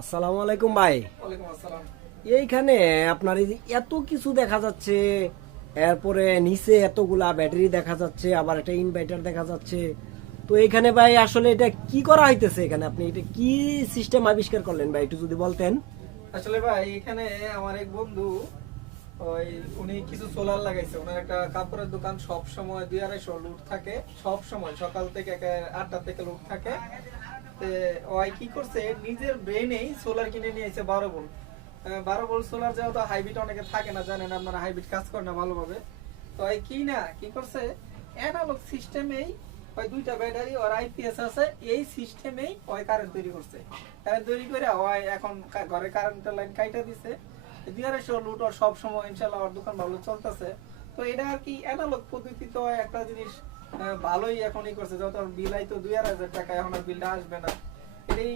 আসসালামু আলাইকুম ভাই। ওয়ালাইকুম আসসালাম। এইখানে আপনার এই যে এত কিছু দেখা যাচ্ছে, এরপরে নিচে এতগুলা ব্যাটারি দেখা যাচ্ছে, আবার একটা ইনভার্টার দেখা যাচ্ছে। তো এইখানে ভাই আসলে এটা কি করা হইতেছে? এখানে আপনি এটা কি সিস্টেম আবিষ্কার করলেন ভাই, একটু যদি বলতেন। আসলে ভাই এখানে আমার এক বন্ধু ওই উনি কিছু সোলার লাগাইছে। ওনার একটা কাপড়ের দোকান, সব সময় 2-250 লুট থাকে, সব সময় সকাল থেকে 8টা থেকে লুট থাকে। তে ওই কি করছে, নিজের ব্রেনেই সোলার কিনে নিয়ে এসে 12 ভোল্ট। 12 ভোল্ট সোলার যেহেতু হাইব্রিড অনেকে থাকে না, জানেন আপনারা হাইব্রিড কাজ করে না ভালোভাবে। তো এই কি করছে, অ্যানালগ সিস্টেমেই ওই দুইটা ব্যাটারি আর আইপিএস আছে, এই সিস্টেমেই ওই কারেন্ট তৈরি করছে। কারেন্ট তৈরি করে ওই এখন ঘরে কারেন্টের লাইন কাইটা দিছে। 2-250 লুট আর সব সময় ইনশাআল্লাহ ওর দোকান ভালো চলতেছে। তো এটা আর কি অ্যানালগ পদ্ধতিতে একটা জিনিস ভালোই এখনই করছে, যত বিল আইতো 2,000 টাকা, এখন আর বিলটা আসবে না। এটাই